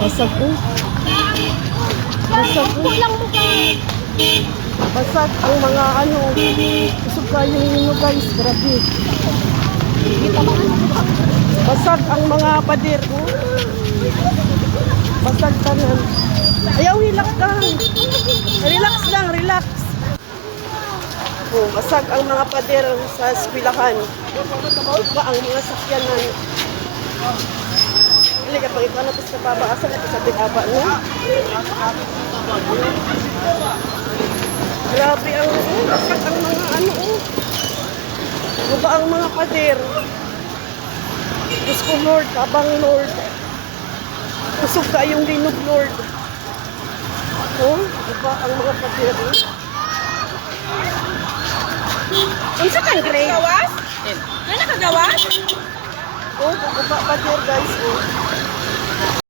Basag ko. Basag ko. Basag ang mga ano. Usog kayo nyo guys. Grabe. Basag ang mga pader. Basag tanan. Ayaw, hilak ka. Relax lang, relax. Oh, basag ang mga pader sa eskwelahan. Ba ang mga sakyanan. Hindi ka pang ikaw na ito sa baba. Asa na ito sa binaba mo? Grabe ang basag ang mga ano. Ba ang mga pader. Diyos ko Lord, tabang Lord. Usog ka yung linog Lord. Oh, ba ang mga pader. Unsa kang grade? Gawas? Ano nakagawas? Oh, pader guys. Oh.